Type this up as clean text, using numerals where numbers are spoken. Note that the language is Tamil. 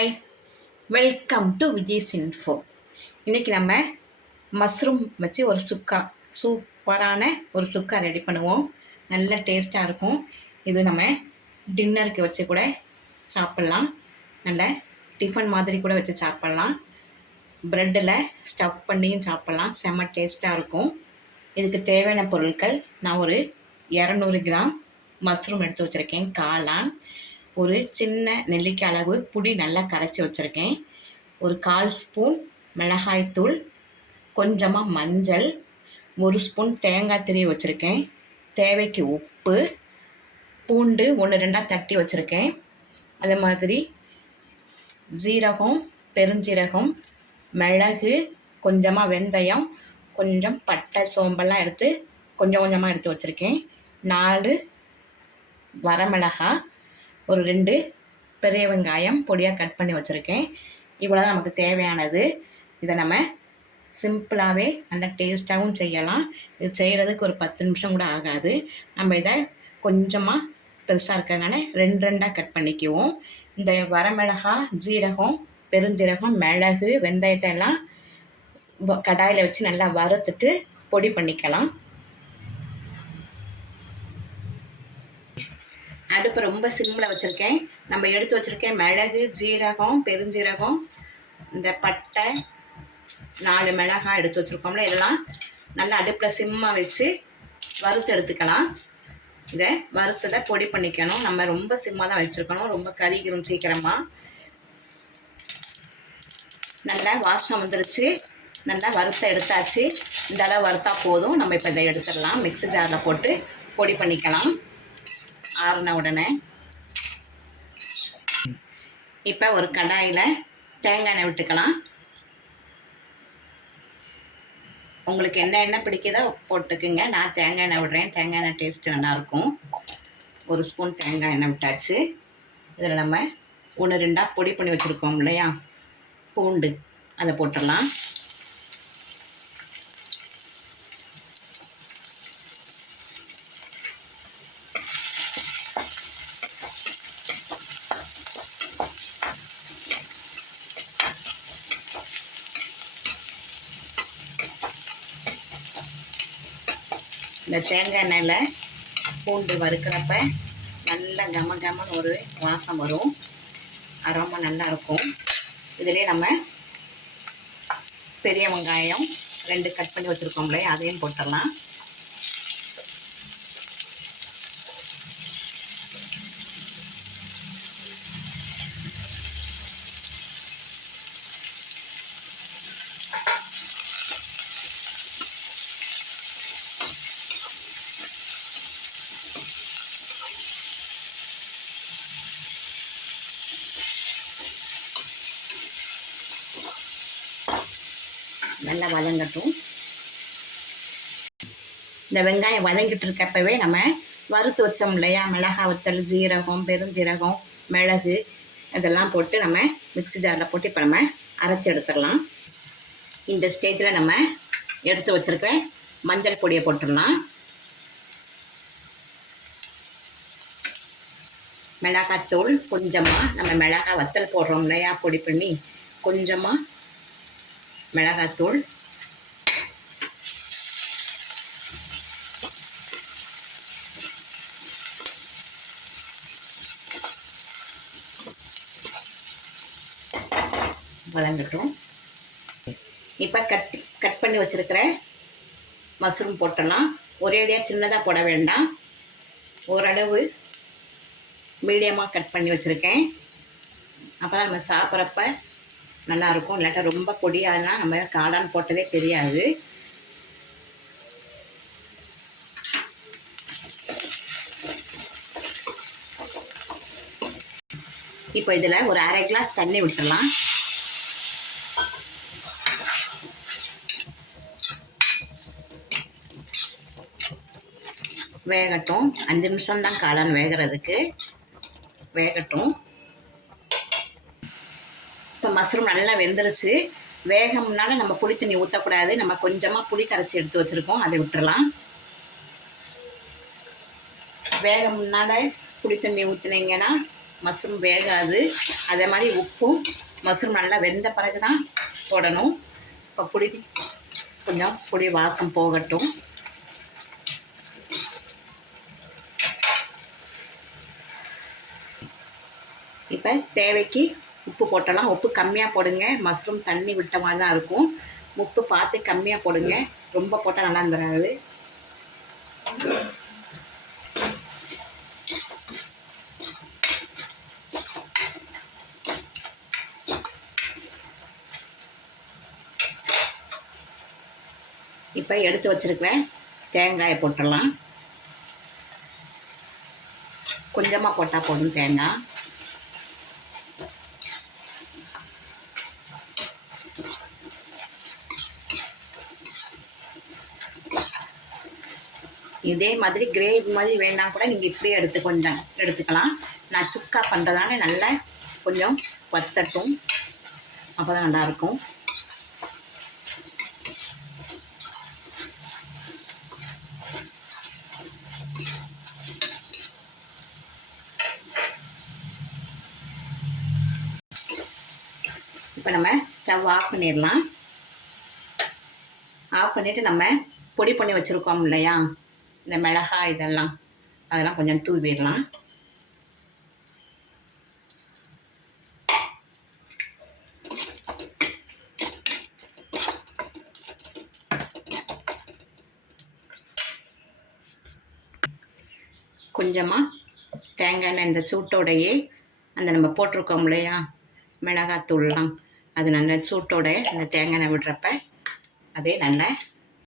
Hi, welcome to Vijay's info. இன்றைக்கி நம்ம மஷ்ரூம் வச்சு ஒரு சூப்பரான ஒரு சுக்கா ரெடி பண்ணுவோம். நல்ல டேஸ்ட்டாக இருக்கும். இது நம்ம டின்னருக்கு வச்சு கூட சாப்பிட்லாம். நல்ல டிஃபன் மாதிரி கூட வச்சு சாப்பிட்லாம். ப்ரெட்டில் ஸ்டஃப் பண்ணியும் சாப்பிட்லாம். செம்ம டேஸ்ட்டாக இருக்கும். இதுக்கு தேவையான பொருட்கள், நான் ஒரு 200 கிராம் மஷ்ரூம் எடுத்து வச்சுருக்கேன். காளான், ஒரு சின்ன நெல்லிக்காய் அளவு புளி நல்லா கரைச்சி வச்சுருக்கேன். ஒரு 1/4 ஸ்பூன் மிளகாய்த்தூள், கொஞ்சமாக மஞ்சள், 1 ஸ்பூன் தேங்காய் திருவி வச்சுருக்கேன். தேவைக்கு உப்பு, பூண்டு 1-2 தட்டி வச்சுருக்கேன். அதே மாதிரி ஜீரகம், பெருஞ்சீரகம், மிளகு, கொஞ்சமாக வெந்தயம், கொஞ்சம் பட்டை, சோம்பெல்லாம் எடுத்து கொஞ்சமாக எடுத்து வச்சுருக்கேன். 4 வரமிளகாய், ஒரு 2 பெரிய வெங்காயம் பொடியாக கட் பண்ணி வச்சுருக்கேன். இவ்வளோ தான் நமக்கு தேவையானது. இதை நம்ம சிம்பிளாகவே நல்லா டேஸ்ட்டாகவும் செய்யலாம். இது செய்கிறதுக்கு ஒரு 10 நிமிஷம் கூட ஆகாது. நம்ம இதை கொஞ்சமாக பெருசாக இருக்கிறதுனால 2 கட் பண்ணிக்குவோம். இந்த வரமிளகாய், ஜீரகம், பெருஞ்சீரகம், மிளகு, வெந்தயத்தை எல்லாம் கடாயில் வச்சு நல்லா வறுத்துட்டு பொடி பண்ணிக்கலாம். அடுப்பு ரொம்ப சிம்மில் வச்சுருக்கேன். நம்ம எடுத்து வச்சுருக்கேன் மிளகு, ஜீரகம், பெருஞ்சீரகம், இந்த பட்டை, 4 மிளகாய் எடுத்து வச்சுருக்கோம்ல, இதெல்லாம் நல்லா அடுப்பில் சிம்மாக வச்சு வறுத்து எடுத்துக்கலாம். இதை வறுத்ததை பொடி பண்ணிக்கணும். நம்ம ரொம்ப சிம்மாக தான் வச்சுருக்கணும், ரொம்ப கறிக்கிடும் சீக்கிரமாக. நல்லா வாசம் வந்துருச்சு. நல்லா வறுத்த எடுத்தாச்சு. இந்த அளவு வறுத்தா போதும். நம்ம இப்போ இதை எடுத்துடலாம். மிக்ஸி ஜாரில் போட்டு பொடி பண்ணிக்கலாம். ஆறின உடனே இப்போ ஒரு கடாயில் தேங்காய் எண்ணெய் விட்டுக்கலாம். உங்களுக்கு என்ன எண்ணெய் பிடிக்குதோ போட்டுக்குங்க. நான் தேங்காய் எண்ணெய் விடுறேன். தேங்காய் எண்ணெய் டேஸ்ட்டு நல்லாயிருக்கும். 1 ஸ்பூன் தேங்காய் எண்ணெய் விட்டாச்சு. இதில் நம்ம 1-2 பொடி பண்ணி வச்சுருக்கோம் இல்லையா, பூண்டு, அதை போட்டுடலாம். இந்த தேங்காய் எண்ணெயில் பூண்டு வறுக்கிறப்ப நல்ல கமன்னு ஒரு வாசம் வரும். அரோமா நல்லாயிருக்கும். இதிலே நம்ம பெரிய வெங்காயம் 2 கட் பண்ணி வச்சுருக்கோம்லே, அதையும் போட்டுடலாம். நல்லா வதங்கட்டும். இந்த வெங்காயம் வதங்கிட்டு இருக்கப்பவே நம்ம வறுத்து வச்சோம் இல்லையா, மிளகாய் வத்தல், ஜீரகம், பெருஞ்சீரகம், மிளகு, இதெல்லாம் போட்டு நம்ம மிக்ஸி ஜாரில் போட்டு இப்போ நம்ம அரைச்சி எடுத்துடலாம். இந்த ஸ்டேஜில் நம்ம எடுத்து வச்சுருக்க மஞ்சள் பொடியை போட்டுடலாம். மிளகாத்தூள் கொஞ்சமாக, நம்ம மிளகாய் வத்தல் போடுறோம் இல்லையா பொடி பண்ணி, கொஞ்சமாக மிளகாத்தூள், வதங்கட்டும். இப்போ கட் பண்ணி வச்சுருக்கிற மஷ்ரூம் போட்டலாம். ஒரேடியாக சின்னதாக போட வேண்டாம், ஓரளவு மீடியமாக கட் பண்ணி வச்சுருக்கேன். அப்போ தான் நம்ம சாப்பிட்றப்ப நல்லாயிருக்கும். இல்லாட்டா ரொம்ப பொடியாதுன்னா நம்ம காளான் போட்டதே தெரியாது. இப்போ இதில் ஒரு 1/2 கிளாஸ் தண்ணி விட்டுடலாம். வேகட்டும். 5 நிமிஷம்தான் காளான் வேகிறதுக்கு. வேகட்டும். இப்போ மஷ்ரூம் நல்லா வெந்துருச்சு. வேகம்னால நம்ம புளி தண்ணி ஊற்றக்கூடாது. நம்ம கொஞ்சமாக புளி கரைச்சி எடுத்து வச்சுருக்கோம், அதை விட்டுறலாம். வேகம்னால புளி தண்ணி ஊற்றுனீங்கன்னா மஷ்ரூம் வேகாது. அதே மாதிரி உப்பும் மஷ்ரூம் நல்லா வெந்த பிறகு தான் போடணும். இப்போ கொஞ்சம் புளி வாசம் போகட்டும். இப்போ தேவைக்கு உப்பு போட்டலாம். உப்பு கம்மியாக போடுங்க, மஷ்ரூம் தண்ணி விட்ட மாதிரி தான் இருக்கும். உப்பு பார்த்து கம்மியாக போடுங்க, ரொம்ப போட்டால் நல்லா இருந்துடாது. இப்போ எடுத்து வச்சிருக்கிறேன் தேங்காயை போட்டுடலாம். கொஞ்சமாக போட்டால் போதும் தேங்காய். இதே மாதிரி கிரேவி மாதிரி வேணால் கூட நீங்கள் இப்படியே எடுத்துக்கலாம். நான் சுக்கா பண்ணுறதால நல்லா கொஞ்சம் வத்தட்டும், அப்போ தான் நல்லாயிருக்கும். இப்போ நம்ம ஸ்டவ் ஆஃப் பண்ணிடலாம். ஆஃப் பண்ணிவிட்டு நம்ம பொடி பண்ணி வச்சுருக்கோம் இல்லையா, இந்த மிளகாய் அதெல்லாம் கொஞ்சம் தூவிடலாம். கொஞ்சமாக தேங்காய் எண்ணெய் இந்த சூட்டோடையே நம்ம போட்டிருக்கோம் இல்லையா மிளகாத்தூள்லாம், அது நல்ல சூட்டோட இந்த தேங்காய் எண்ணெய் விடுறப்ப அதே நல்லா